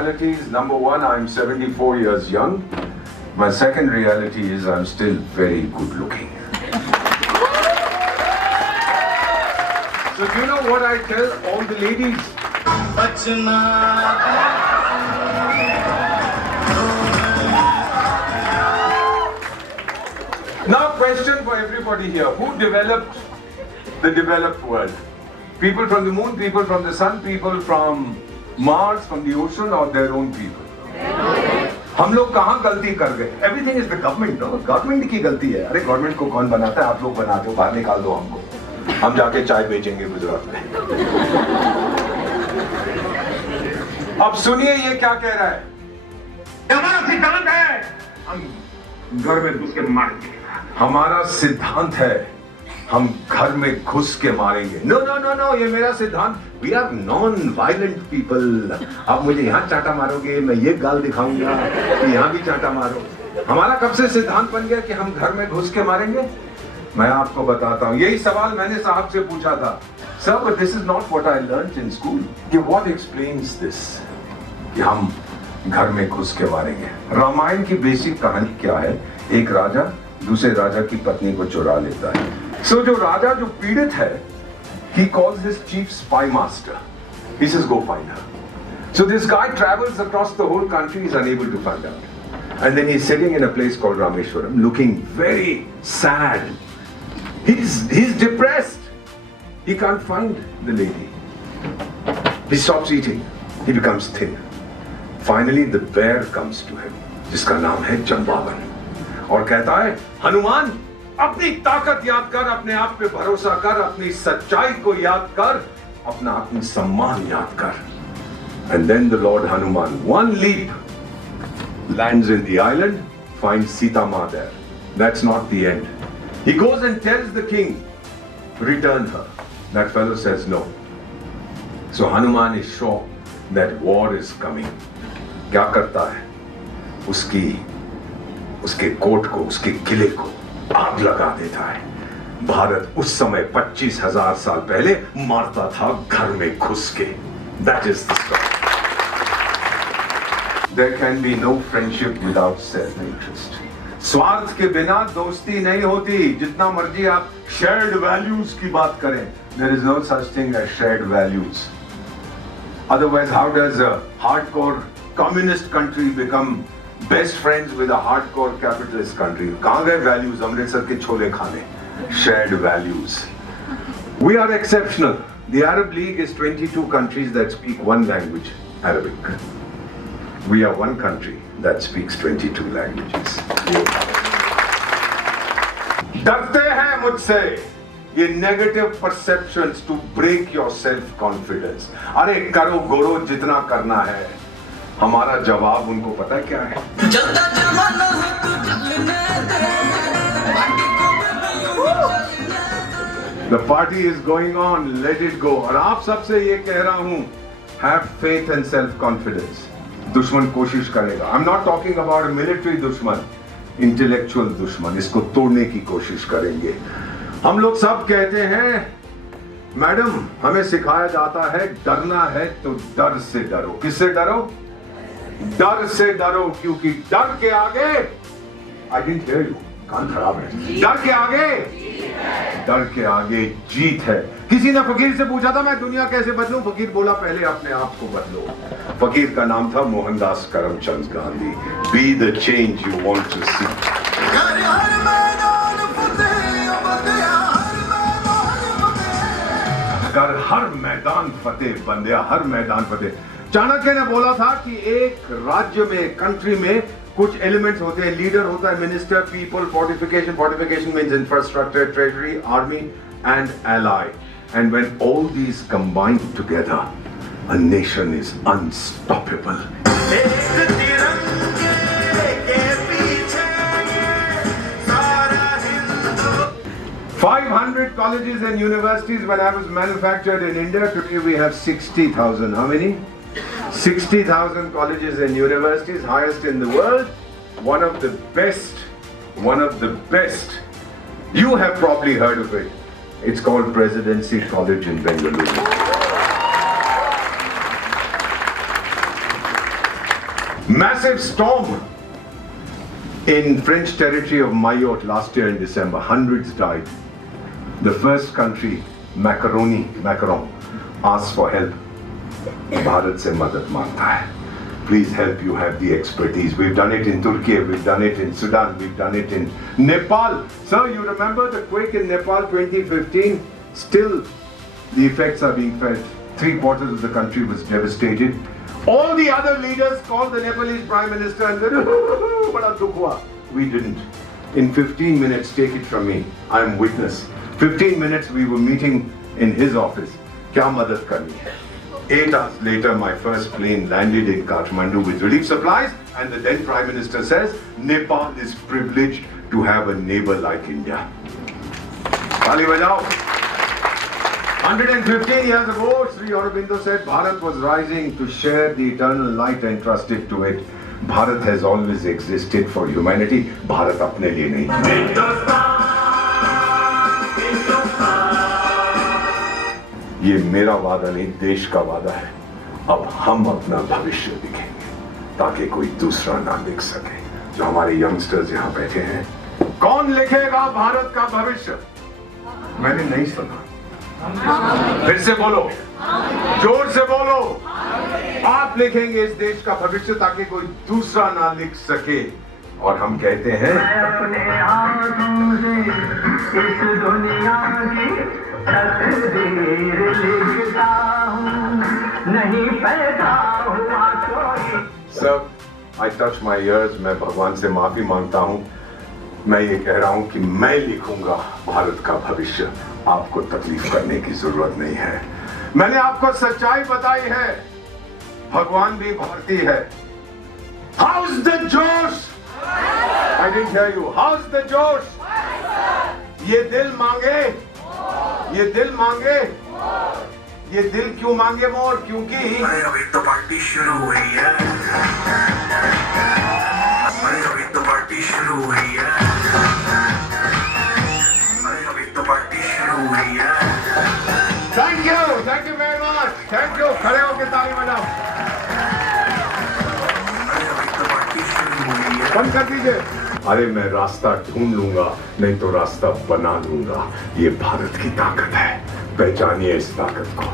realities. Number one, I'm 74 years young. My second reality is I'm still very good looking. So do you know what I tell all the ladies? Now question for everybody here. Who developed the developed world? People from the moon, people from the sun, people from Mars, from the ocean, or their own people? हम लोग कहाँ गलती कर गए? Everything is the government, no? Government की गलती है. अरे गवर्नमेंट को कौन बनाता है? आप लोग बनाते हो. बाहर निकाल दो हमको. हम जाके चाय बेचेंगे गुजरात में. अब सुनिए ये क्या कह रहा है. हमारा सिद्धांत है हम घर में घुस के मारेंगे. हमारा सिद्धांत है हम घर में घुस के मारेंगे. नो नो नो नो, ये मेरा सिद्धांत. We are non violent people. आप मुझे यहाँ चाटा मारोगे, मैं ये गाल दिखाऊंगा कि यहाँ भी चाटा मारो. हमारा कब से सिद्धांत बन गया कि हम घर में घुस के मारेंगे? मैं आपको बताता हूँ. यही सवाल मैंने साहब से पूछा था. Sir, but this is not what I learned in school. कि व्हाट एक्सप्लेन्स दिस कि हम घर में घुस के मारेंगे? रामायण की बेसिक कहानी क्या है? एक राजा दूसरे राजा की पत्नी को चुरा लेता है. सो जो राजा जो पीड़ित है, he calls his chief spy master. He says, go find her. So this guy travels across the whole country, is unable to find out. And then he's sitting in a place called Rameshwaram, looking very sad. He's depressed. He can't find the lady. He stops eating. He becomes thin. Finally, the bear comes to him, जिसका नाम है जम्बावन, और कहता है, हनुमान, अपनी ताकत याद कर, अपने आप पे भरोसा कर, अपनी सच्चाई को याद कर, अपना आत्मसम्मान याद कर. And then the Lord Hanuman, one leap, lands in the island, finds Sita Ma there. That's not the end. He goes and tells the king, return her. That fellow says no. So Hanuman is sure that war is coming. क्या करता है? उसके coat को, उसके किले को आग लगा देता है. भारत उस समय 25,000 साल पहले मारता था घर में घुस के. That is the story. There can be no friendship without self-interest. स्वार्थ के बिना दोस्ती नहीं होती. जितना मर्जी आप shared values की बात करें, there is no such thing as shared values. Otherwise, how does a hardcore communist country become best friends with a hardcore capitalist country? कहाँ गए values? अमृतसर के छोले खाने. Shared values. We are exceptional. The Arab League is 22 countries that speak one language, Arabic. We are one country that speaks 22 languages. डरते हैं मुझसे. ये negative perceptions to break your self-confidence. अरे करो गोरो जितना करना है. हमारा जवाब उनको पता है क्या है? The party is going on, let it go. और आप सबसे ये कह रहा हूँ, have faith and self-confidence. दुश्मन कोशिश करेगा. I'm not talking about a military दुश्मन, intellectual दुश्मन. इसको तोड़ने की कोशिश करेंगे. हम लोग सब कहते हैं, मैडम हमें सिखाया जाता है डरना है तो डर से डरो. किससे डरो? डर से डरो, क्योंकि डर के आगे, I didn't hear you, कान खराब है. डर के आगे जीत है. किसी ने फकीर से पूछा था, मैं दुनिया कैसे बदलूं? फकीर बोला, पहले अपने आप को बदलो. फकीर का नाम था Mohandas Karamchand Gandhi. Be the change you want to see. कर हर मैदान फतेह बंदिया, हर मैदान फतेह. चाणक्य ने बोला था कि एक राज्य में, कंट्री में कुछ एलिमेंट्स होते हैं. लीडर होता है, minister, people, fortification means infrastructure, treasury, army and ally. And when all these combine together, a nation is unstoppable. 500 colleges and universities when I was manufactured in India. Today we have 60,000. How many? 60,000 colleges and universities, highest in the world. One of the best. You have probably heard of it. It's called Presidency College in Bengaluru. Massive storm in French territory of Mayotte last year in December. Hundreds died. The first country, Macron, asked for help. Bharat se madad mangta hai. Please help, you have the expertise. We've done it in Turkey, we've done it in Sudan, we've done it in Nepal. Sir, you remember the quake in Nepal 2015? Still, the effects are being felt. 3/4 of the country was devastated. All the other leaders called the Nepalese Prime Minister and said, "Bada dukh hua." We didn't. In 15 minutes, take it from me, I am witness. 15 minutes we were meeting in his office. Kya madad karni hai? 8 hours later, my first plane landed in Kathmandu with relief supplies, and the then Prime Minister says, Nepal is privileged to have a neighbor like India. Taali bajao. 115 years ago, Sri Aurobindo said Bharat was rising to share the eternal light entrusted to it. Bharat has always existed for humanity. Bharat apne liye nahi. ये मेरा वादा नहीं, देश का वादा है. अब हम अपना भविष्य लिखेंगे ताकि कोई दूसरा ना लिख सके. जो हमारे यंगस्टर्स यहाँ बैठे हैं, कौन लिखेगा भारत का भविष्य? मैंने नहीं सुना. फिर से बोलो, जोर से बोलो. आप लिखेंगे इस देश का भविष्य ताकि कोई दूसरा ना लिख सके. और हम कहते हैं, अपने हाथों से इस दुनिया की तकदीर लिखता हूं, नहीं पैदा हुआ कोई. Sir, I touch my years. मैं भगवान से माफी मांगता हूं. मैं ये कह रहा हूं कि मैं लिखूंगा भारत का भविष्य. आपको तकलीफ करने की जरूरत नहीं है. मैंने आपको सच्चाई बताई है. भगवान भी भारतीय है. हाउस द जोश? I didn't here you. House the जोश? ये दिल मांगे, ये दिल मांगे, ये दिल क्यों मांगे मोर? क्योंकि अभी तो पार्टी शुरू हुई है. अभी तो पार्टी शुरू हुई है. अभी तो पार्टी शुरू हुई है. Thank you very much. Thank you. खड़े होकर ताली बजाओ. अभी तो पार्टी शुरू हुई है. बंद कर दीजिए. अरे मैं रास्ता ढूंढ लूंगा, नहीं तो रास्ता बना लूंगा. ये भारत की ताकत है. पहचानिए इस ताकत को.